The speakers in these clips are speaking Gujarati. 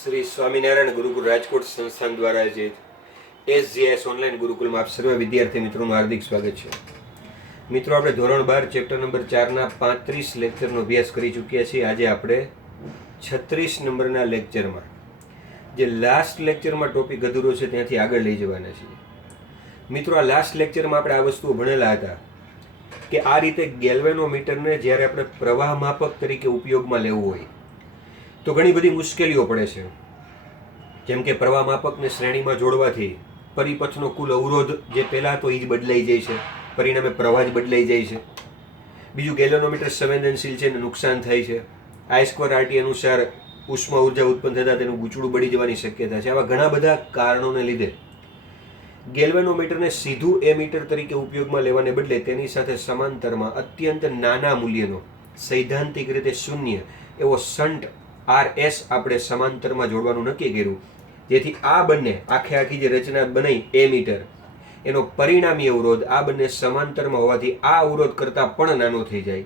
શ્રી સ્વામિનારાયણ ગુરુકુળ રાજકોટ સંસ્થાન દ્વારા જે SGS ઓનલાઈન ગુરુકુલમાં આપ સર્વ વિદ્યાર્થી મિત્રોનું હાર્દિક સ્વાગત છે. મિત્રો, આપણે ધોરણ 12 ચેપ્ટર નંબર 4ના 35 લેક્ચરનો અભ્યાસ કરી ચૂક્યા છીએ. આજે આપણે 36 નંબરના લેક્ચરમાં જે લાસ્ટ લેક્ચરમાં ટોપિક અધૂરો છે ત્યાંથી આગળ લઈ જવાના છીએ. મિત્રો, આ લાસ્ટ લેક્ચરમાં આપણે આ વસ્તુઓ ભણેલા હતા કે આ રીતે ગેલ્વેનોમીટરને જ્યારે આપણે પ્રવાહ માપક તરીકે ઉપયોગમાં લેવું હોય તો ઘણી બધી મુશ્કેલીઓ પડે છે. જેમ કે પ્રવાહ માપકને શ્રેણીમાં જોડવાથી પરિપથનો કુલ અવરોધ જે પહેલાં તો એ જ બદલાઈ જાય છે, પરિણામે પ્રવાહ જ બદલાઈ જાય છે. બીજું, ગેલ્વેનોમીટર સંવેદનશીલ છે અને નુકસાન થાય છે. I²RT અનુસાર ઉષ્મા ઉર્જા ઉત્પન્ન થતાં તેનું ગૂંચળું બળી જવાની શક્યતા છે. આવા ઘણા બધા કારણોને લીધે ગેલ્વેનોમીટરને સીધું એમીટર તરીકે ઉપયોગમાં લેવાને બદલે તેની સાથે સમાંતરમાં અત્યંત નાના મૂલ્યનો સૈદ્ધાંતિક રીતે શૂન્ય એવો શન્ટ RS આપણે સમાંતરમાં જોડવાનું નક્કી કર્યું, જેથી આ બંને આખી જે રચના બનાવી એમીટર એનો પરિણામી અવરોધ આ બંને સમાંતરમાં હોવાથી આ અવરોધ કરતાં પણ નાનો થઈ જાય.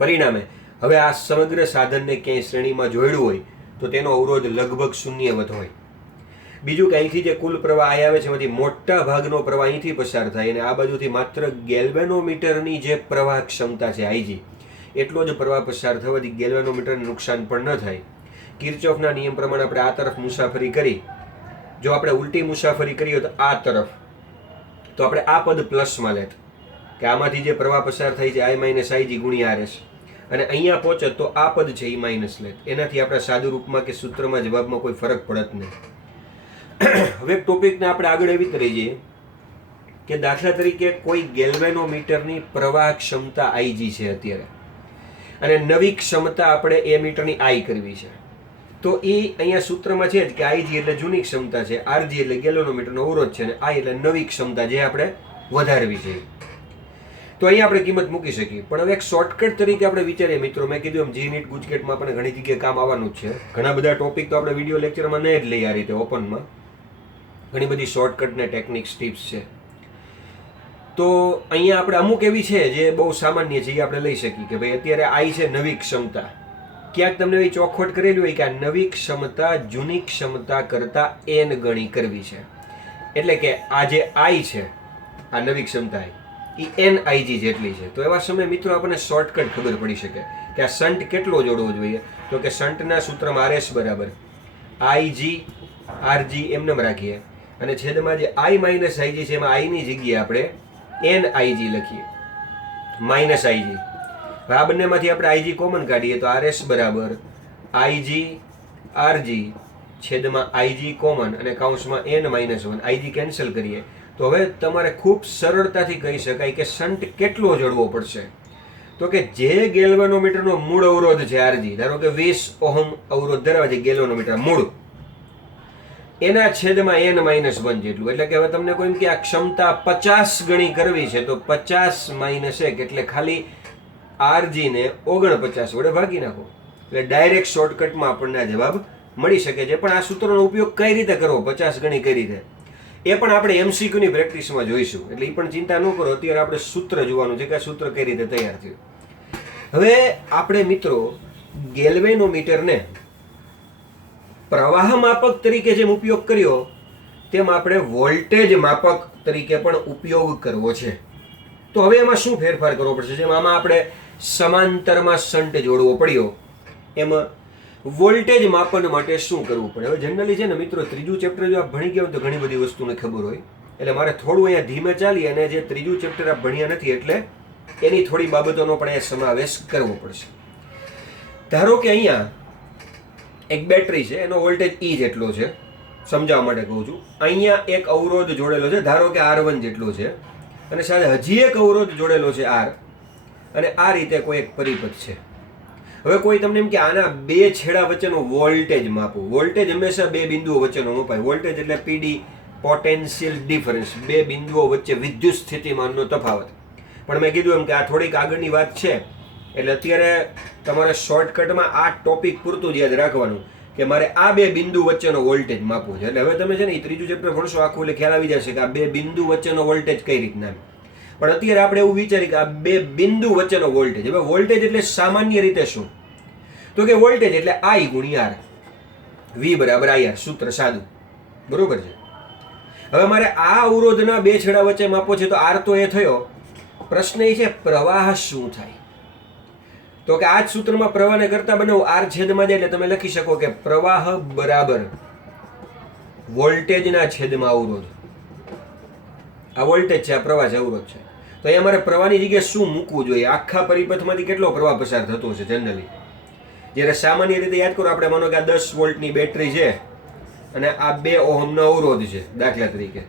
પરિણામે હવે આ સમગ્ર સાધનને ક્યાંય શ્રેણીમાં જોડ્યું હોય તો તેનો અવરોધ લગભગ શૂન્યવત હોય. બીજું કે અહીંથી જે કુલ પ્રવાહ અહીં આવે છે એમાંથી મોટા ભાગનો પ્રવાહ અહીંથી પસાર થાય અને આ બાજુથી માત્ર ગેલ્વેનોમીટરની જે પ્રવાહ ક્ષમતા છે IG એટલો જ પ્રવાહ પસાર થવાથી ગેલ્વેનોમીટરને નુકસાન પણ ન થાય. કિર્ચોફના નિયમ પ્રમાણે આપણે આ તરફ મુસાફરી કરી, જો આપણે ઉલટી મુસાફરી કરીએ તો આ તરફ, તો આપણે આ પદ પ્લસમાં લેત કે આમાંથી જે પ્રવાહ પસાર થાય છે I - IG ગુણ્યા RS, અને અહીંયા પહોંચે તો આ પદ છે એ માઇનસ લેત. એનાથી આપણા સાદુ રૂપમાં કે સૂત્રમાં જવાબમાં કોઈ ફરક પડત નહીં. હવે ટોપિકને આપણે આગળ એવી કરી જઈએ કે દાખલા તરીકે કોઈ ગેલ્વેનોમીટરની પ્રવાહ ક્ષમતા IG છે અત્યારે, અને નવી ક્ષમતા આપણે એ મીટરની I કરવી છે. તો એ અહીંયા સૂત્રમાં છે જ કે IG એટલે જૂની ક્ષમતા છે, RG એટલે ગેલ્વેનોમીટરનો અવરોધ છે, અને I એટલે નવી ક્ષમતા જે આપણે વધારવી છે. તો અહીંયા આપણે કિંમત મૂકી શકીએ. પણ હવે એક શોર્ટકટ તરીકે આપણે વિચારીએ મિત્રો, મેં કીધું એમ GNET ગુજકેટમાં પણ ઘણી જગ્યાએ કામ આવવાનું જ છે. ઘણા બધા ટોપિક તો આપણે વિડીયો લેક્ચરમાં નહીં જ લઈએ આ રીતે ઓપનમાં. ઘણી બધી શોર્ટકટ ને ટેકનિક્સ ટિપ્સ છે. તો અહીંયા આપણે અમુક એવી છે જે બહુ સામાન્ય છે, એ આપણે લઈ શકીએ કે ભાઈ અત્યારે I છે નવી ક્ષમતા. ક્યાંક તમને એવી ચોખવટ કરેલી હોય કે આ નવી ક્ષમતા જૂની ક્ષમતા કરતાં n ગણી કરવી છે. એટલે કે આ જે I છે, આ નવી ક્ષમતા એ NIG જેટલી છે. તો એવા સમયે મિત્રો આપણને શોર્ટકટ ખબર પડી શકે કે આ શન્ટ કેટલો જોડવો જોઈએ. તો કે શન્ટના સૂત્રમાં RS બરાબર IG RG એમને રાખીએ, અને છેદમાં જે I - IG છે એમાં I ની જગ્યાએ આપણે NIG લખીએ, માઇનસ IG. આ બંનેમાંથી આપણે IG કોમન કાઢીએ તો RS બરાબર IG RG છેદમાં IG કોમન અને કૌંસમાં n-1. IG કેન્સલ કરીએ તો હવે તમારે ખૂબ સરળતાથી કહી શકાય કે શન્ટ કેટલો જોડવો પડશે. તો કે જે ગેલ્વેનોમીટરનો મૂળ અવરોધ છે RG, ધારો કે 20 ઓહમ અવરોધ ધરાવે છે ગેલ્વેનોમીટર મૂળ, એના છેદમાં n-1 જેટલું. એટલે કે હવે તમને કોઈ એમ કે આ ક્ષમતા 50 ગણી કરવી છે તો 50 - 1 એટલે ખાલી RG ને 49 વડે ભાગી નાખો એટલે ડાયરેક્ટ શોર્ટકટમાં આપણને આ જવાબ મળી શકે છે. પણ આ સૂત્રનો ઉપયોગ કઈ રીતે કરવો, 50 ગણી કઈ રીતે, એ પણ આપણે MCQ ની પ્રેક્ટિસમાં જોઈશું. એટલે એ પણ ચિંતા ન કરો, અત્યારે આપણે સૂત્ર જોવાનું છે કે આ સૂત્ર કઈ રીતે તૈયાર થયું. હવે આપણે મિત્રો ગેલ્વેનોમીટરને પ્રવાહ માપક તરીકે જેમ ઉપયોગ કર્યો તેમ આપણે વોલ્ટેજ માપક તરીકે પણ ઉપયોગ કરવો છે. તો હવે એમાં શું ફેરફાર કરવો પડશે? જેમ આમાં આપણે સમાંતરમાં શન્ટ જોડવો પડ્યો, એમાં વોલ્ટેજ માપન માટે શું કરવું પડે? હવે જનરલી છે ને મિત્રો, ત્રીજું ચેપ્ટર જો આપ ભણી ગયા હોય તો ઘણી બધી વસ્તુને ખબર હોય, એટલે મારે થોડું અહીંયા ધીમે ચાલી અને જે ત્રીજું ચેપ્ટર આપ ભણ્યા નથી એટલે એની થોડી બાબતોનો પણ અહીંયા સમાવેશ કરવો પડશે. ધારો કે અહીંયા એક બેટરી છે, એનો વોલ્ટેજ E જેટલો છે, સમજાવવા માટે કહું છું. અહીંયા એક અવરોધ જોડેલો છે, ધારો કે R1 જેટલો છે, અને સાથે હજી એક અવરોધ જોડેલો છે R, અને આ રીતે કોઈ એક પરિપથ છે. હવે કોઈ તમને એમ કે આના બે છેડા વચ્ચેનો વોલ્ટેજ માપો. વોલ્ટેજ હંમેશા બે બિંદુઓ વચ્ચેનો મપાય. વોલ્ટેજ એટલે PD, પોટેન્શિયલ ડિફરન્સ, બે બિંદુઓ વચ્ચે વિદ્યુત સ્થિતિમાનનો તફાવત. પણ મેં કીધું એમ કે આ થોડીક આગળની વાત છે, એટલે અત્યારે તમારે શોર્ટકટમાં આ ટોપિક પૂરતું જ યાદ રાખવાનું કે મારે આ બે બિંદુ વચ્ચેનો વોલ્ટેજ માપવો છે. એટલે હવે તમે છે ને એ ત્રીજું ચેપ્ટર ભણશો આખું એટલે ખ્યાલ આવી જશે કે આ બે બિંદુ વચ્ચેનો વોલ્ટેજ કઈ રીતના. પણ અત્યારે આપણે એવું વિચારીએ કે આ બે બિંદુ વચ્ચેનો વોલ્ટેજ. હવે વોલ્ટેજ એટલે સામાન્ય રીતે શું? તો કે વોલ્ટેજ એટલે I ગુણ્યા R. વી બરાબર આઈઆર, સૂત્ર સાદું, બરોબર છે. હવે મારે આ અવરોધના બે છેડા વચ્ચે માપવો છે, તો આર તો એ થયો. પ્રશ્ન એ છે પ્રવાહ શું થાય? તો કે આ જ સૂત્રમાં પ્રવાહને કરતા બનાવો, આર છેદમાં જાય એટલે તમે લખી શકો કે પ્રવાહ બરાબર વોલ્ટેજના છેદમાં અવરોધ. આ વોલ્ટેજ છે, આ પ્રવાહ છે, અવરોધ છે. તો અહીંયા મારે પ્રવાહની જગ્યાએ શું મૂકવું જોઈએ? આખા પરિપથમાંથી કેટલો પ્રવાહ પસાર થતો છે જનરલી? જ્યારે સામાન્ય રીતે યાદ કરો, આપણે માનો કે આ 10 વોલ્ટની બેટરી છે અને આ 2 ઓહમનો અવરોધ છે દાખલા તરીકે,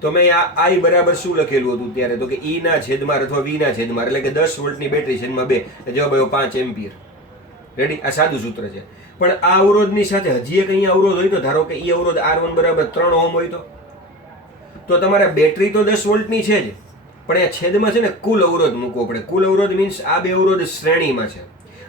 તો મેં આ આઈ બરાબર શું લખેલું હતું ત્યારે? તો કે ઈ ના છેદમાં અથવા વી ના છેદમાં, એટલે કે 10 વોલ્ટની બેટરી છેદમાં 2, જવાબ આવ્યો 5 એમ્પિયર. રેડી? આ સાદું સૂત્ર છે. પણ આ અવરોધની સાથે હજી એક અહીંયા અવરોધ હોય તો, ધારો કે ઈ અવરોધ R1 બરાબર 3 ઓહમ હોય તો તમારે બેટરી તો 10 વોલ્ટની છે જ, પણ એ છેદમાં છે ને કુલ અવરોધ મૂકવો પડે. કુલ અવરોધ મીન્સ આ બે અવરોધ શ્રેણીમાં છે,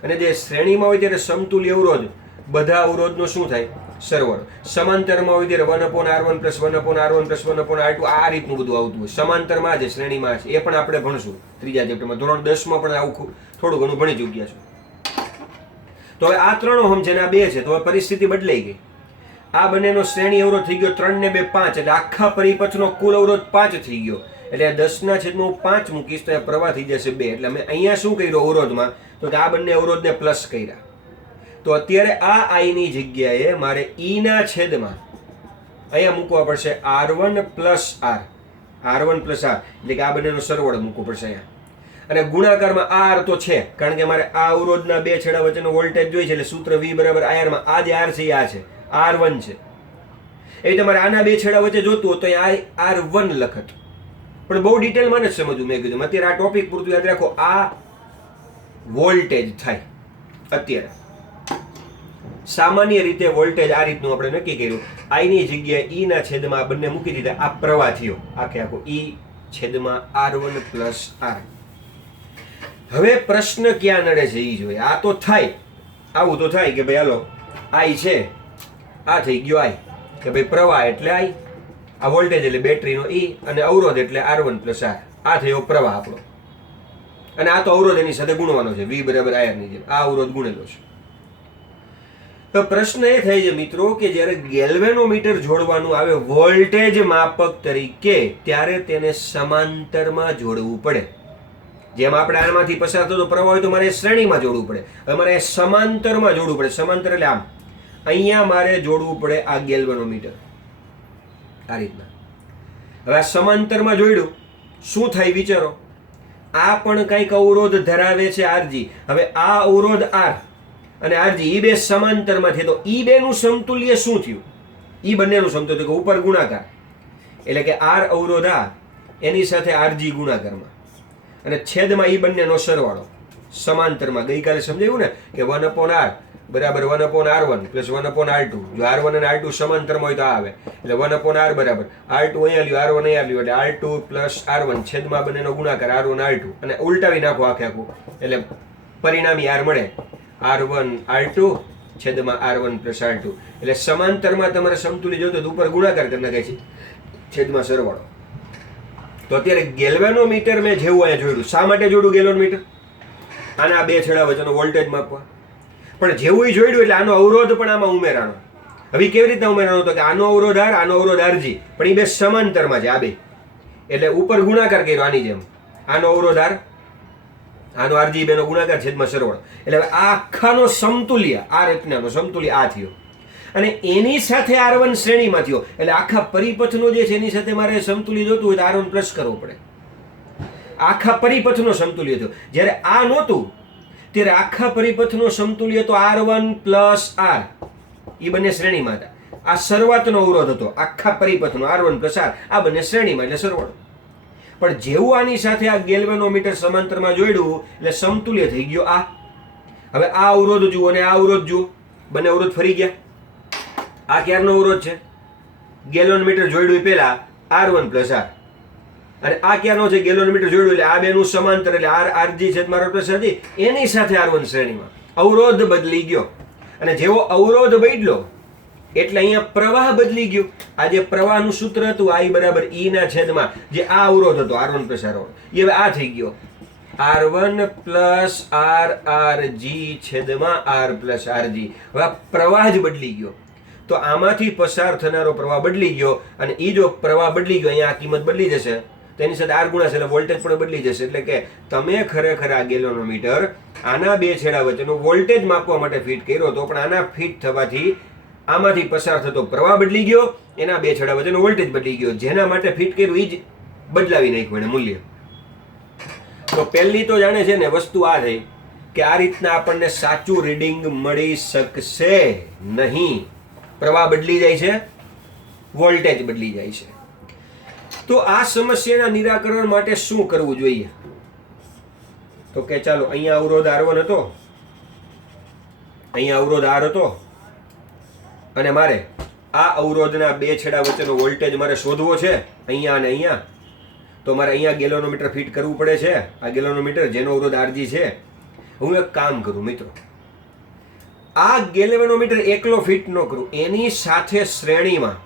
અને જે શ્રેણીમાં હોય ત્યારે સમતુલ્ય અવરોધ બધા અવરોધનો શું થાય? સરવાળો. સમાંતરમાં હોય ત્યારે 1/R1 + 1/R1 + 1/R2 આ રીતનું બધું આવતું હોય. સમાંતરમાં છે, શ્રેણીમાં છે, એ પણ આપણે ભણશું ત્રીજા ચેપ્ટરમાં. ધોરણ 10માં પણ આવું થોડું ઘણું ભણી ચૂક્યા છો. તો હવે આ 3 ઓહમ છે ને આ 2 છે, તો હવે પરિસ્થિતિ બદલાઈ ગઈ. આ બંનેનો શ્રેણી અવરોધ થઈ ગયો 3 ને 2 5, એટલે આખા પરિપથનો કુલ અવરોધ 5 થઈ ગયો. એટલે આ 10 ના છેદમાં હું 5 મૂકીશ તો આ પ્રવાહ થઈ જશે 2. એટલે મેં અહીંયા શું કર્યું અવરોધમાં? તો કે આ બંને અવરોધને પ્લસ કર્યા. તો અત્યારે આ આઈ ની જગ્યાએ મારે ઈ ના છેદમાં અહીંયા મૂકવા પડશે R1 + R, R1 + R, એટલે કે આ બંનેનો સરવાળો મૂકવો પડશે અહીંયા. અને ગુણાકારમાં R તો છે, કારણ કે મારે આ અવરોધના બે છેડા વચ્ચેનો વોલ્ટેજ જોઈએ છે, એટલે સૂત્ર V બરાબર IR માં આ જે R છે આ છે R1 છે. એ તમારે આના બે છેડા વચ્ચે જોતું હોય તો અહીંયા R1 લખત, પણ બહુ ડિટેલમાં નથી સમજવું. મેં કીધું અત્યારે આ ટોપિક પૂરતું યાદ રાખો. આ વોલ્ટેજ થાય અત્યારે. સામાન્ય રીતે વોલ્ટેજ આ રીતનું આપણે નક્કી કર્યું. I ની જગ્યાએ E ના છેદમાં બંને મૂકી દીધા. આ પ્રવાહ થયો આખે આખો E છેદમાં R1 + R. હવે પ્રશ્ન ક્યાં નડે છે એ જોઈએ. આ તો થાય, આવું તો થાય કે ભાઈ હાલો I છે, આ થઈ ગયો I, કે ભાઈ પ્રવાહ એટલે I, આ વોલ્ટેજ એટલે બેટરીનો E, અને અવરોધ એટલે R1 + R. આ થયો પ્રવાહ આપણો, અને આ તો અવરોધ એની સાથે ગુણવાનો છે, V બરાબર IR ની જેમ. આ અવરોધ ગુણેલો છે. તો પ્રશ્ન એ થાય છે મિત્રો કે જ્યારે ગેલ્વેનોમીટર જોડવાનું આવે વોલ્ટેજ માપક તરીકે, ત્યારે તેને સમાંતરમાં જોડવું પડે. જેમ આપણે આમાંથી પસાર થતો પ્રવાહ હોય તો મારે શ્રેણીમાં જોડવું પડે. હવે મારે સમાંતરમાં જોડવું પડે. સમાંતર એટલે આમ અહીંયા મારે જોડવું પડે આ ગેલ્વેનોમીટર આ રીતના. હવે આ સમાંતરમાં જોડ્યું, શું થાય વિચારો? આ પણ કંઈક અવરોધ ધરાવે છે RG. હવે આ અવરોધ R અને RG એ બે સમાંતરમાં છે, તો ઈ બેનું સમતુલ્ય શું થયું? ઈ બંનેનું સમતુલ્ય કે ઉપર ગુણાકાર, એટલે કે R અવરોધ આ એની સાથે RG ગુણાકારમાં, અને છેદમાં ઈ બંનેનો સરવાળો સમાંતરમાં. ગઈકાલે સમજાયું ને કે 1/R બરાબર 1/R1 + 1/R2. જો R1 અને R2 સમાંતરમાં હોય તો આ આવે, એટલે 1/R બરાબર R2 અહીંયા લ્યો, R1 અહીંયા લ્યો, એટલે R2 + R1 છેદમાં બંનેનો ગુણાકાર R1 R2, અને ઉલટાવી નાખો આખે આખું, એટલે પરિણામી R મળે R1 R2 છેદમાં R1 + R2. એટલે સમાંતરમાં તમારે સમતુલ્ય જોતો તો ઉપર ગુણાકાર કરી નાખે છે, છેદમાં સરવાળો. તો અત્યારે ગેલ્વેનોમીટર મેં જેવું અહીંયા જોડ્યું. શા માટે જોડ્યું ગેલ્વેનોમીટર? આના બે છેડા વચ્ચેનો વોલ્ટેજ માપવા. પણ જેવું એ જોડ્યું એટલે આનો અવરોધ પણ આમાં ઉમેરાનો. હવે કેવી રીતના ઉમેરાનો? તો કે આનો અવરોધ R, આનો અવરોધ RG, પણ એ બે સમાંતરમાં છે આ બે, એટલે ઉપર ગુણાકાર કર્યો આની જેમ. આનો અવરોધ R, આનો RG, બેનો ગુણાકાર છેદમાં સરવાળો. એટલે હવે આ આખાનો સમતુલ્ય આ રચનાનો સમતુલ્ય આ થયો, અને એની સાથે R1 શ્રેણીમાં થયો. એટલે આખા પરિપથનો જે છે એની સાથે મારે સમતુલ્ય જોતું હોય તો R1 પ્લસ કરવો પડે. આખા પરિપથનો સમતુલ્ય થયો. જ્યારે આ નહોતું ત્યારે આખા પરિપથનો સમતુલ્ય તો R1 + R, એ બંને શ્રેણીમાં હતા. આ શરૂઆતનો અવરોધ હતો આખા પરિપથનો R1 + R, આ બંને શ્રેણીમાં એટલે સરવાળો. પણ જેવું આની સાથે આ ગેલ્વેનોમીટર સમાંતરમાં જોડ્યું એટલે સમતુલ્ય થઈ ગયો આ. હવે આ અવરોધ જુઓ અને આ અવરોધ જુઓ, બંને અવરોધ ફરી ગયા. આ ક્યારનો અવરોધ છે? ગેલ્વેનોમીટર જોડ્યું પહેલા R1 + R, અને આ ક્યારનો છે? ગેલ્વેનોમીટર જોડ્યું એટલે આ બેનું સમાંતર, એટલે RG છે મારો પ્લસ RG, એની સાથે R1 શ્રેણીમાં. અવરોધ બદલી ગયો, અને જેવો અવરોધ બદલ્યો એટલે અહીંયા પ્રવાહ બદલી ગયો. આ જે પ્રવાહનું સૂત્ર હતું I બરાબર E ના છેદમાં જે આ અવરોધ હતો R1 + R, એ હવે આ થઈ ગયો R1 + RRG છેદમાં R + RG. હવે આ પ્રવાહ જ બદલી ગયો. તો આમાંથી પસાર થનારો પ્રવાહ બદલી ગયો, અને એ જો પ્રવાહ બદલી ગયો, અહીંયા આ કિંમત બદલી જશે, તેની સાથે આર ગુણાશે એટલે વોલ્ટેજ પણ બદલી જશે. એટલે કે તમે ખરેખર આ ગેલોનોમીટર આના બે છેડા વચ્ચેનો વોલ્ટેજ માપવા માટે ફિટ કર્યો હતો, પણ આના ફિટ થવાથી આમાંથી પસાર થતો પ્રવાહ બદલી ગયો, એના બે છેડા વચ્ચેનો વોલ્ટેજ બદલી ગયો. જેના માટે ફિટ કર્યું એ જ બદલાવી નાખ્યું એને મૂલ્ય. તો પહેલી તો જાણે છે ને વસ્તુ આ થઈ કે આ રીતના આપણને સાચું રીડિંગ મળી શકશે નહીં. પ્રવાહ બદલી જાય છે, વોલ્ટેજ બદલી જાય છે. તો આ સમસ્યાના નિરાકરણ માટે શું કરવું જોઈએ? તો કે ચાલો, અહીંયા અવરોધ R1 હતો, અહીંયા અવરોધ R હતો, અને મારે આ અવરોધના બે છેડા વચ્ચેનો વોલ્ટેજ મારે શોધવો છે, અહીંયા અને અહીંયા. તો મારે અહીંયા ગેલોનોમીટર ફિટ કરવું પડે છે. આ ગેલોનોમીટર જેનો અવરોધ RG છે. હું એક કામ કરું મિત્રો, આ ગેલ્વેનોમીટર એકલો ફિટ ન કરું, એની સાથે શ્રેણીમાં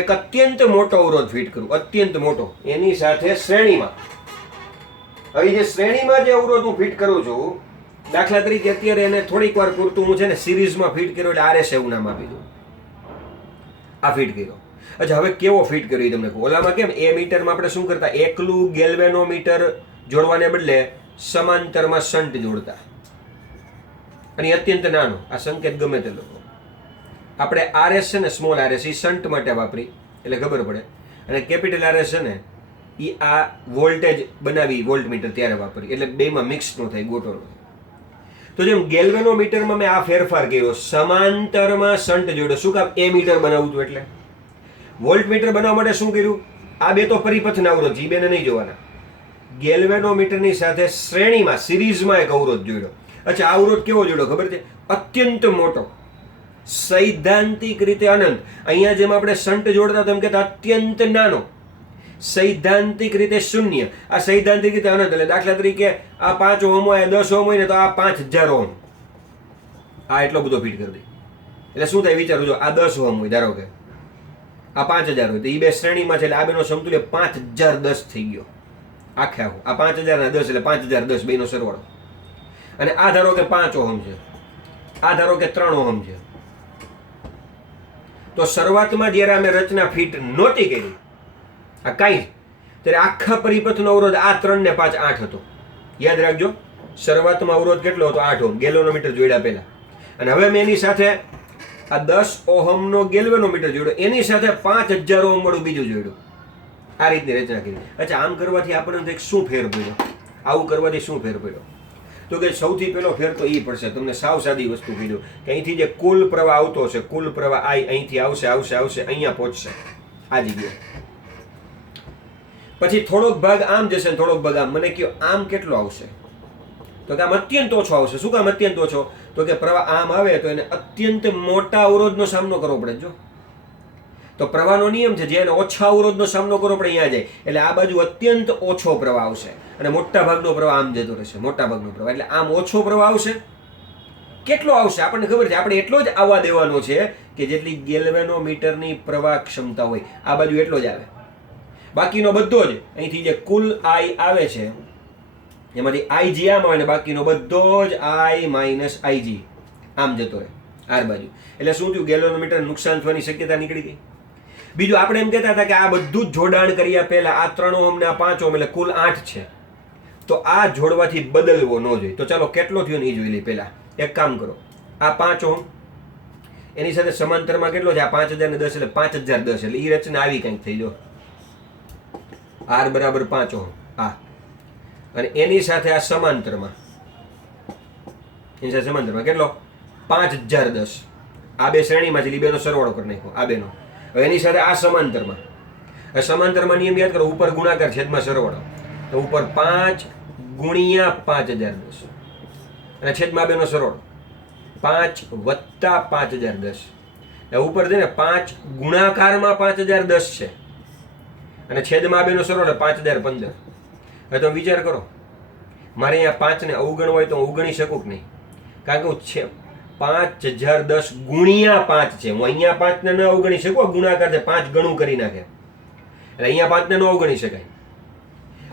એક અત્યંત મોટો અવરોધ ફિટ કરું, અત્યંત મોટો, એની સાથે શ્રેણીમાં. હવે જે શ્રેણીમાં જે અવરોધ હું ફિટ કરું છું, દાખલા તરીકે અત્યારે એને થોડીક વાર પૂરતું હું છે ને સિરીઝમાં ફિટ કર્યો એટલે RS એવું નામ આપી દઉં. આ ફિટ કર્યો. અચ્છા, હવે કેવો ફિટ કર્યો તમને કહું. ઓલામાં કેમ એ મીટરમાં આપણે શું કરતા, એકલું ગેલ્વેનોમીટર જોડવાને બદલે સમાંતરમાં શન્ટ જોડતા, અને અત્યંત નાનો. આ સંકેત ગમે તે લોકો, આપણે RS છે ને, સ્મોલ RS, એ શન્ટ માટે વાપરી એટલે ખબર પડે, અને કેપિટલ RS છે ને એ આ વોલ્ટેજ બનાવી વોલ્ટમીટર ત્યારે વાપરી, એટલે બેમાં મિક્સ ન થાય, ગોટો ન થાય. તો જેમ ગેલ્વેનોમીટરમાં મેં આ ફેરફાર કર્યો, સમાંતરમાં શન્ટ જોડ્યો. શું કામ? એ મીટર બનાવવું હતું એટલે. વોલ્ટમીટર બનાવવા માટે શું કર્યું? આ બે તો પરિપથના અવરોધ, જી બેને નહીં જોવાના. ગેલ્વેનોમીટરની સાથે શ્રેણીમાં સિરીઝમાં એક અવરોધ જોડ્યો. અચ્છા, આ અવરોધ કેવો જોડ્યો ખબર છે? અત્યંત મોટો, સૈદ્ધાંતિક રીતે અનંત. અહીંયા જેમ આપણે શન્ટ જોડતા તેમ કહેતા અત્યંત નાનો, સૈદ્ધાંતિક રીતે શૂન્ય. આ સૈદ્ધાંતિક રીતે અનંત. એટલે દાખલા તરીકે આ 5 ઓહમ હોય, 10 ઓહમ હોય ને, તો આ 5000 ઓહમ. આ એટલો બધો ફિટ કરી દે એટલે શું થાય વિચારો. જો આ 10 ઓહમ હોય, ધારો કે આ 5000 હોય, તો એ બે શ્રેણીમાં છે એટલે આ બેનો સમતુલ્ય 5010 થઈ ગયો. આખે આખું આ 5000 ના 10 એટલે 5010 બેનો સરવાળો. અને આ ધારો કે 5 ઓહમ છે, આ ધારો કે 3 ઓહમ છે. તો શરૂઆતમાં જ્યારે અમે રચના ફિટ નહોતી કરી, આ કાંઈ, ત્યારે આખા પરિપથનો અવરોધ આ 3 ને 5 8 હતો. યાદ રાખજો, શરૂઆતમાં અવરોધ કેટલો હતો? 8 ઓહમ, ગેલ્વેનોમીટર જોડ્યા પહેલા. અને હવે મેં એની સાથે આ 10 ઓહમનો ગેલ્વેનોમીટર જોડ્યો, એની સાથે 5000 ઓહમ વાળું બીજું જોડ્યું. આ રીતની રચના કરી. અચ્છા, આમ કરવાથી આપણને શું ફેર પડ્યો? આવું કરવાથી શું ફેર પડ્યો? તો કે સૌથી પહેલો ફેર તો એ પડશે. તમને સાવ સાદી વસ્તુ કીધું કે અહીંથી જે કુલ પ્રવાહ આવતો હશે, કુલ પ્રવાહ અહીંથી આવશે આવશે આવશે અહીંયા પહોંચશે આ જગ્યાએ. પછી થોડોક ભાગ આમ જશે ને થોડોક ભાગ આમ. મને કહો આમ કેટલો આવશે? તો કે આમ અત્યંત ઓછો આવશે. શું કામ અત્યંત ઓછો? તો કે પ્રવાહ આમ આવે તો એને અત્યંત મોટા અવરોધનો સામનો કરવો પડે. જો તો પ્રવાહનો નિયમ છે, જેને ઓછા અવરોધનો સામનો કરવો પડે અહીંયા જાય, એટલે આ બાજુ અત્યંત ઓછો પ્રવાહ આવશે અને મોટા ભાગનો પ્રવાહ આમ જતો રહેશે. મોટા ભાગનો પ્રવાહ એટલે આમ ઓછો પ્રવાહ આવશે. કેટલો આવશે આપણને ખબર છે, આપણે એટલો જ આવવા દેવાનો છે કે જેટલી ગેલ્વેનોમીટરની પ્રવાહ ક્ષમતા હોય, આ બાજુ એટલો જ આવે. બાકીનો બધો જ અહીંથી જે કુલ I આવે છે એમાંથી IG આમ આવે ને બાકીનો બધો જ I માઇનસ IG આમ જતો રહે આર બાજુ. એટલે શું થયું? ગેલ્વેનોમીટર નુકસાન થવાની શક્યતા નીકળી ગઈ. બીજું આપણે એમ કહેતા હતા કે આ બધું જ જોડાણ કર્યા પહેલા આ 3 ઓહમ ને આ 5 ઓહમ એટલે કુલ 8 છે, તો આ જોડવાથી બદલવો ન જોઈએ. તો ચાલો કેટલો થયો ને એ જોઈ લઈએ. પહેલા એક કામ કરો, આ 5 ઓહમ એની સાથે સમાંતરમાં કેટલો છે? આ 5010 એટલે 5010 એટલે એ રચના આવી કંઈક થઈ. જો R બરાબર 5 ઓહમ આ, અને એની સાથે આ સમાંતરમાં, એની સાથે સમાંતરમાં કેટલો? 5010. આ બે શ્રેણીમાંથી બેનો સરવાળો કરી નાખો, આ બેનો. હવે એની સાથે આ સમાંતરમાં, સમાંતરમાં નિયમ યાદ કરો, ઉપર ગુણાકાર છેદમાં સરવાળો. તો ઉપર 5 ગુણ્યા 5010 અને છેદમાં બેનો સરવાળો 5 વત્તા 5010. ઉપર છે ને 5 ગુણાકારમાં 5010 છે અને છેદમાં બેનો સરવાળો 5015. હવે તમે વિચાર કરો, મારે અહીંયા 5 ને અવગણ હોય તો હું અવગણી શકું કે નહીં? કારણ કે હું 5010 ગુણ્યા 5 છે. હું અહીંયા 5 ને ન અવગણી શકું, ગુણાકાર છે 5 ગણું કરી નાખે એટલે અહીંયા 5 ને ન અવગણી શકાય.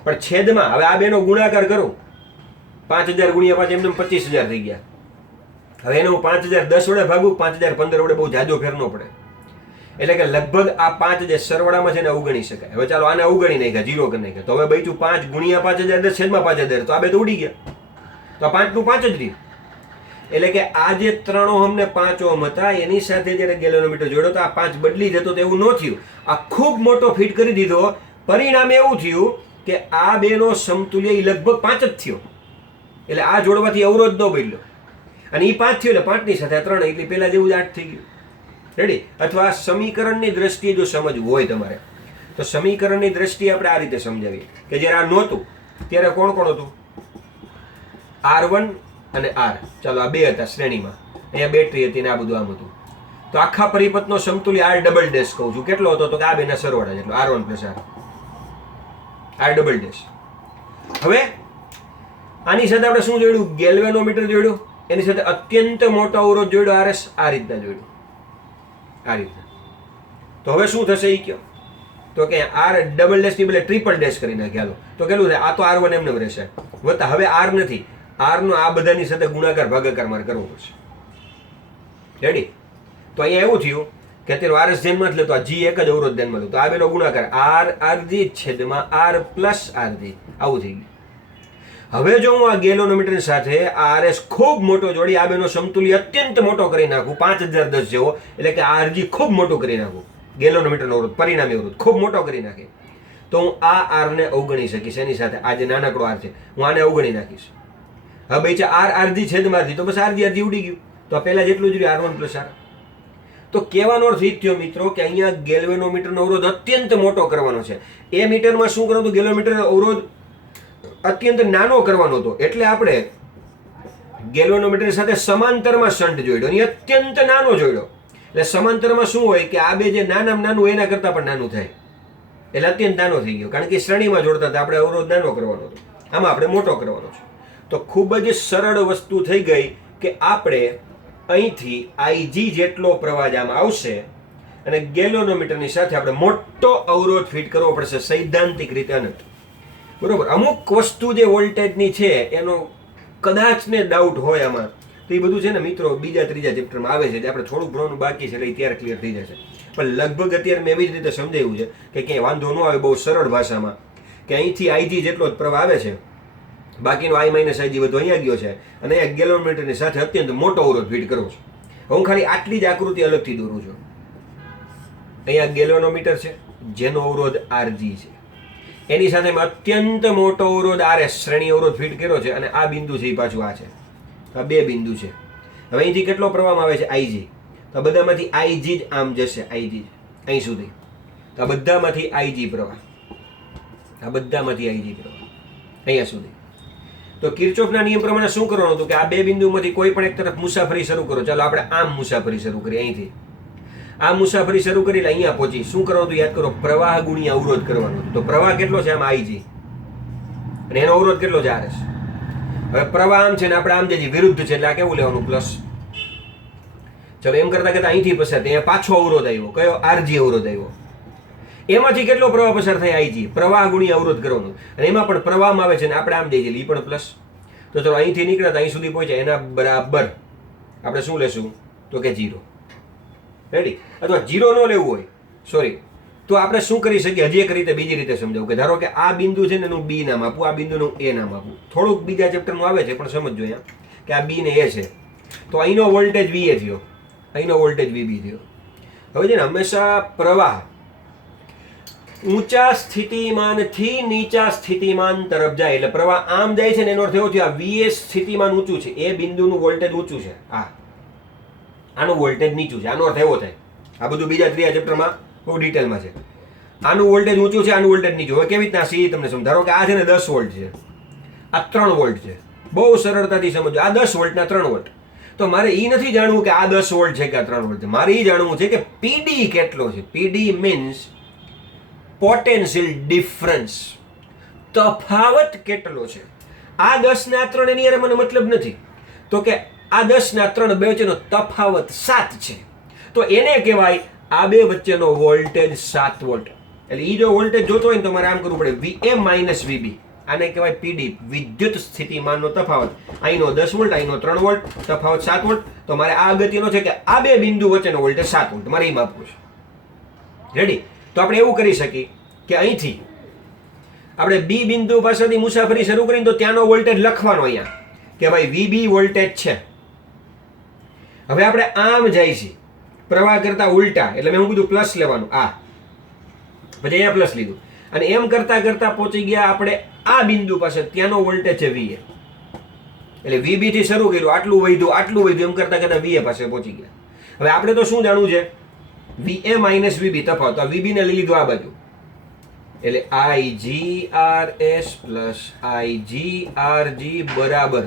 પણ છેદમાં હવે આ બેનો ગુણાકાર કરું, 5000 ગુણ્યા 5 એમને 25000 થઈ ગયા. હવે એને હું 5010 વડે ભાગું, 5015 વડે બહુ જાજો ફેર ન પડે, એટલે કે લગભગ આ 5 જે સરવાળામાં છે ને અવગણી શકાય. હવે ચાલો આને અવગણી નાખ્યા, 0 કરી નાખ્યા, તો હવે બચ્યું 5 ગુણ્યા 5010 છેદમાં 5000, તો આ બે તો ઉડી ગયા, તો આ 5 નું 5 જ રહ્યું. એટલે કે આ જે 3 ઓહમ ને 5 ઓહમ હતા એની સાથે જ્યારે ગેલ્વેનોમીટર જોડ્યો તો આ 5 બદલી જતો, તો એવું ન થયું. આ ખૂબ મોટો ફિટ કરી દીધો, પરિણામે એવું થયું કે આ બેનો સમતુલ્ય લગભગ 5 જ થયો. એટલે આ જોડવાથી અવરોધ ન બદલ્યો, અને એ 5 થયો એટલે 5 ની સાથે 3, એટલે પેલા જેવું જ 8 થઈ ગયું. રેડી? અથવા સમીકરણની દ્રષ્ટિએ જો સમજવું હોય તમારે, તો સમીકરણની દ્રષ્ટિએ આપણે આ રીતે સમજાવીએ કે જ્યારે આ નહોતું ત્યારે કોણ કોણ હતું? R1 અને R. ચાલો આ બે હતા શ્રેણીમાં, અહીંયા બેટરી હતી ને આ બધું આમ હતું. તો આખા પરિપથનો સમતુલ્ય R ડબલ ડેશ કહું છું કેટલો હતો? તો કે આ બેના સરવાળા જેટલો, R1 plus R double dash. હવે આની સાથે આપણે શું જોડ્યું? ગેલ્વેનોમીટર જોડ્યું, એની સાથે અત્યંત મોટો અવરોધ જોડ્યો RS, આ રીતના જોડ્યું, આ રીતના. તો હવે શું થશે એ કયો? તો કે R ડબલ ડેશ ની બદલે ટ્રિપલ ડેશ કરી નાખ્યા. હાલો, તો કેટલું થાય? આ તો R1 એમને રહેશે, વત્તા હવે R નથી, R નો આ બધાની સાથે ગુણાકાર ભાગાકાર મારે કરવો પડશે. રેડી? તો અહીંયા એવું થયું કે અત્યારે RS ધ્યાનમાં જ લે, તો આ G એક જ અવરોધ ધ્યાનમાં લે, તો આ બેનો ગુણાકાર RRG છેદમાં R પ્લસ RG, આવું થઈ ગયું. હવે જો હું આ ગેલ્વેનોમીટરની સાથે RS ખૂબ મોટો જોડી આ બેનો સમતુલ્ય અત્યંત મોટો કરી નાખું, 5010 જેવો, એટલે કે RG ખૂબ મોટો કરી નાખું, ગેલ્વેનોમીટરનો અવરોધ પરિણામી અવરોધ ખૂબ મોટો કરી નાખે, તો હું આ R ને અવગણી શકીશ. એની સાથે આ જે નાનકડો R છે હું આને અવગણી નાખીશ. હવે ભાઈ છે RRG છેદમાંથી, તો બસ RG ઉડી ગયું, તો આ પહેલા જેટલું જ રહ્યું R1 પ્લસ R. તો કહેવાનો અર્થ એ થયો મિત્રો કે અહીંયા ગેલ્વેનોમીટરનો અવરોધ અત્યંત મોટો કરવાનો છે. એ મીટરમાં શું કરવાનું? ગેલ્વેનોમીટરનો અવરોધ અત્યંત નાનો કરવાનો હતો, એટલે આપણે ગેલ્વેનોમીટર સાથે સમાંતરમાં શન્ટ જોડ્યો, અને અત્યંત નાનો જોડ્યો. એટલે સમાંતરમાં શું હોય કે આ બે જે નાનામાં નાનું એના કરતાં પણ નાનું થાય, એટલે અત્યંત નાનો થઈ ગયો, કારણ કે શ્રેણીમાં જોડતા હતા, આપણે અવરોધ નાનો કરવાનો હતો, આમાં આપણે મોટો કરવાનો છે. તો ખૂબ જ સરળ વસ્તુ થઈ ગઈ કે આપણે અહીંથી IG જેટલો પ્રવાહ આમાં આવશે, અને ગેલ્વેનોમીટરની સાથે આપણે મોટો અવરોધ ફિટ કરવો પડશે સૈદ્ધાંતિક રીતે અનંત. બરોબર? અમુક વસ્તુ જે વોલ્ટેજની છે એનો કદાચ ને ડાઉટ હોય આમાં, તો એ બધું છે ને મિત્રો બીજા ત્રીજા ચેપ્ટરમાં આવે છે, જે આપણે થોડુંક ભણવાનું બાકી છે, એટલે ત્યારે ક્લિયર થઈ જશે. પણ લગભગ અત્યારે મેં એવી જ રીતે સમજાવ્યું છે કે ક્યાંય વાંધો ન આવે, બહુ સરળ ભાષામાં, કે અહીંથી IG જેટલો જ પ્રવાહ આવે છે, બાકીનો I માઇનસ IG બધો અહીંયા ગયો છે, અને અહીંયા ગેલ્વેનોમીટરની સાથે અત્યંત મોટો અવરોધ ફિટ કરવો છે. હું ખાલી આટલી જ આકૃતિ અલગથી દોરું છું. અહીંયા ગેલ્વેનોમીટર છે જેનો અવરોધ RG છે, એની સાથે અત્યંત મોટો અવરોધ RS શ્રેણી અવરોધ ફિટ કર્યો છે, અને આ બિંદુ છે એ પાછું આ છે, આ બે બિંદુ છે. હવે અહીંથી કેટલો પ્રવાહમાં આવે છે? IG. તો આ બધામાંથી IG જ આમ જશે, IG અહીં સુધી, તો આ બધામાંથી IG પ્રવાહ, આ બધામાંથી IG પ્રવાહ અહીંયા સુધી. તો કિર્ચોફના નિયમ પ્રમાણે શું કરવાનું હતું કે આ બે બિંદુમાંથી કોઈ પણ એક તરફ મુસાફરી શરૂ કરો. ચાલો આપણે આમ મુસાફરી શરૂ કરીએ, અહીંથી આ મુસાફરી શરૂ કરી, એટલે અહીંયા પહોંચી. શું કરવાનું હતું? યાદ કરો, પ્રવાહ ગુણ્યા અવરોધ કરવાનો. તો પ્રવાહ કેટલો છે? આમ IG, અને એનો અવરોધ કેટલો છે? RS. હવે પ્રવાહ આમ છે ને આપણે આમ જે વિરુદ્ધ છે, એટલે આ કેવું લેવાનું? પ્લસ. ચલો એમ કરતા કરતા અહીંથી પસાર થાય, અહીંયા પાછો અવરોધ આવ્યો, કયો? RG અવરોધ આવ્યો. એમાંથી કેટલો પ્રવાહ પસાર થાય? IG. પ્રવાહ ગુણ્યા અવરોધ કરવાનું, અને એમાં પણ પ્રવાહમાં આવે છે ને આપણે આમ દઈ દઈએ, એ પણ પ્લસ. તો ચલો અહીંથી નીકળ્યા અહીં સુધી પહોંચ્યા, એના બરાબર આપણે શું લેશું? તો કે 0. રેડી? અથવા 0 ન લેવું હોય, સોરી, તો આપણે શું કરી શકીએ? હજી એક રીતે, બીજી રીતે સમજાવું કે ધારો કે આ બિંદુ છે ને એનું B નામ આપું, આ બિંદુનું A નામ આપું. થોડુંક બીજા ચેપ્ટરનું આવે છે પણ સમજજો અહીંયા કે આ B ને A છે, તો અહીંનો વોલ્ટેજ VA થયો, અહીંનો વોલ્ટેજ VB થયો. હવે છે ને હંમેશા પ્રવાહ ઊંચા સ્થિતિમાનથી નીચા સ્થિતિમાન તરફ જાય, એટલે પ્રવાહ આમ જાય છે ને એનો અર્થ એવો થયો આ VS સ્થિતિમાન ઊંચું છે, એ બિંદુનું વોલ્ટેજ ઊંચું છે, આનું વોલ્ટેજ નીચું છે, આનો અર્થ એવો થાય. આ બધું બીજા ત્રીજા ચેપ્ટરમાં બહુ ડિટેલમાં છે. આનું વોલ્ટેજ ઊંચું છે, આનું વોલ્ટેજ નીચું. હવે કેવી રીતના સી તમને સમજાવો કે આ છે ને 10 વોલ્ટ છે, આ 3 વોલ્ટ છે, બહુ સરળતાથી સમજો. આ 10 વોલ્ટના 3 વોલ્ટ, તો મારે એ નથી જાણવું કે આ 10 વોલ્ટ છે કે આ 3 વોલ્ટ છે, મારે એ જાણવું છે કે PD કેટલો છે. PD મીન્સ પોટેન્શિયલ ડિફરન્સ, તફાવત કેટલો છે. આ 10 ને આ 3 એની યાર મને મતલબ નથી, તો કે આ 10 ને આ 3 બે વચ્ચેનો તફાવત 7 છે, તો એને કહેવાય આ બે વચ્ચેનો વોલ્ટેજ 7 વોલ્ટ. એટલે એ જો વોલ્ટેજ જોતો હોય ને તો મારે આમ કરવું પડે, VA માઇનસ VB, આને કહેવાય પીડી, વિદ્યુત સ્થિતિમાનનો તફાવત. અહીંનો 10 વોલ્ટ, અહીંનો 3 વોલ્ટ, તફાવત 7 વોલ્ટ. તો મારે આ અગત્યનો છે કે આ બે બિંદુ વચ્ચેનો વોલ્ટેજ 7 વોલ્ટ મારે એ માપવું છે. રેડી? તો આપણે એવું કરી શકીએ કે અહીંથી આપણે બી બિંદુ પાસેથી મુસાફરી શરૂ કરીને તો ત્યાંનો વોલ્ટેજ લખવાનો અહીંયા કે ભાઈ વીબી વોલ્ટેજ છે. હવે આપણે આમ જાય છે પ્રવાહ કરતા ઉલટા, એટલે મેં હું કીધું પ્લસ લેવાનું, આ પછી અહીંયા પ્લસ લીધું અને એમ કરતા કરતા પહોંચી ગયા આપણે આ બિંદુ પાસે, ત્યાંનો વોલ્ટેજ છે વીએ. એટલે વીબી થી શરૂ કર્યું, આટલું વધ્યું એમ કરતા કરતા વીએ પાસે પહોંચી ગયા. હવે આપણે તો શું જાણવું છે? વીએ માઇનસ વીબી તફાવત. આ વીબી ને લઈ લીધું આ બાજુ, એટલે IGRS પ્લસ IGRG બરાબર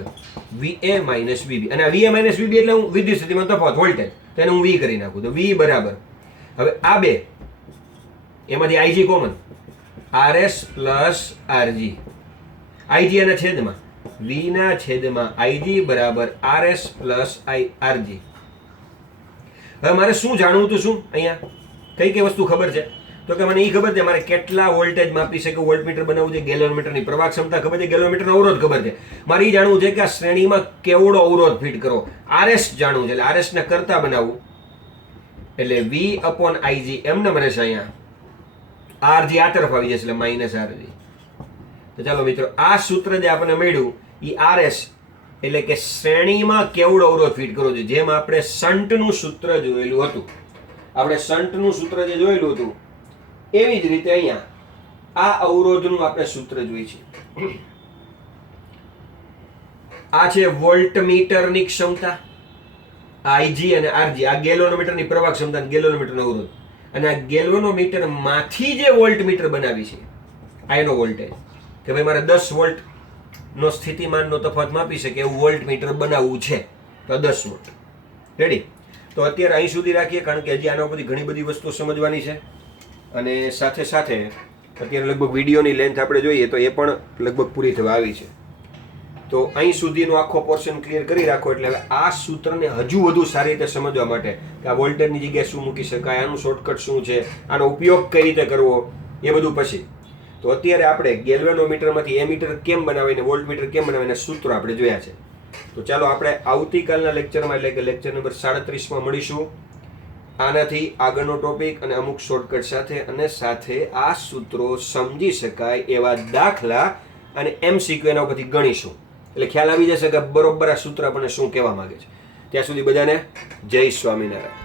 વીએ માઇનસ વીબી. અને આ વીએ માઇનસ વીબી એટલે હું વિદ્યુત સ્થિતિમાન તફાવત વોલ્ટેજ, તો એને હું વી કરી નાખું તો વી બરાબર. હવે આ બે એમાંથી IG common, RS plus RG. IG એના છેદમાં V ના છેદમાં IG બરાબર RS પ્લસ RG. હવે મારે શું જાણવું હતું? શું અહીંયા કઈ વસ્તુ ખબર છે? તો કે મને એ ખબર છે મારે કેટલા વોલ્ટેજ માપી શકે, વોલ્ટમીટર બનાવવું છે, ગેલોમીટરની પ્રવાહ ક્ષમતા ખબર છે, ગેલોમીટરનો અવરોધ ખબર છે. મારે એ જાણવું છે કે આ શ્રેણીમાં કેવડો અવરોધ ફિટ કરો. RS જાણવું છે, એટલે RS ને કરતા બનાવવું, એટલે V/IG એમને મને છે. અહીંયા RG આ તરફ આવી જશે એટલે માઇનસ RG. તો ચાલો મિત્રો, આ સૂત્ર જે આપણને મળ્યું એ RS એટલે કે શ્રેણીમાં કેવડો અવરોધ ફિટ કરવો જોઈએ. જેમ આપણે શન્ટનું સૂત્ર જોયેલું હતું, આપણે શન્ટનું સૂત્ર જે જોયેલું હતું એવી જ રીતે અહીંયા આ અવરોધનું આપણે સૂત્ર જોઈએ છે. આ છે વોલ્ટમીટરની ક્ષમતા, IG અને RG. આ ગેલોનોમીટરની પ્રવાહ ક્ષમતા અને ગેલોનોમીટરનો અવરોધ. અને આ ગેલોનોમીટર માંથી જે વોલ્ટમીટર બનાવી છે આ એનો વોલ્ટેજ, કે ભાઈ મારે 10 વોલ્ટ નો સ્થિતિમાનનો તફાવત માપી શકે એવું વોલ્ટમીટર બનાવવું છે, તો 10 વોલ્ટ. રેડી? તો અત્યારે અહીં સુધી રાખીએ, કારણ કે હજી આના ઉપરથી ઘણી બધી વસ્તુ સમજવાની છે. અને સાથે સાથે અત્યારે લગભગ વિડીયોની લેન્થ આપણે જોઈએ તો એ પણ લગભગ પૂરી થવા આવી છે. તો અહીં સુધીનો આખો પોર્શન ક્લિયર કરી રાખો, એટલે હવે આ સૂત્રને હજુ વધુ સારી રીતે સમજવા માટે કે આ વોલ્ટેજની જગ્યાએ શું મૂકી શકાય, આનું શોર્ટકટ શું છે, આનો ઉપયોગ કઈ રીતે કરવો, એ બધું પછી. તો અત્યારે આપણે ગેલ્વેનોમીટરમાંથી એમીટર કેમ બનાવીને વોલ્ટમીટર કેમ બનાવીને સૂત્રો આપણે જોયા છે. તો ચાલો આપણે આવતીકાલના લેક્ચરમાં, એટલે કે લેક્ચર નંબર 37માં મળીશું આનાથી આગળનો ટોપિક અને અમુક શોર્ટકટ સાથે, અને સાથે આ સૂત્રો સમજી શકાય એવા દાખલા અને MCQ એના ઉપરથી ગણીશું. એટલે ખ્યાલ આવી જશે કે બરોબર આ સૂત્ર આપણને શું કહેવા માંગે છે. ત્યાં સુધી બધાને જય સ્વામિનારાયણ.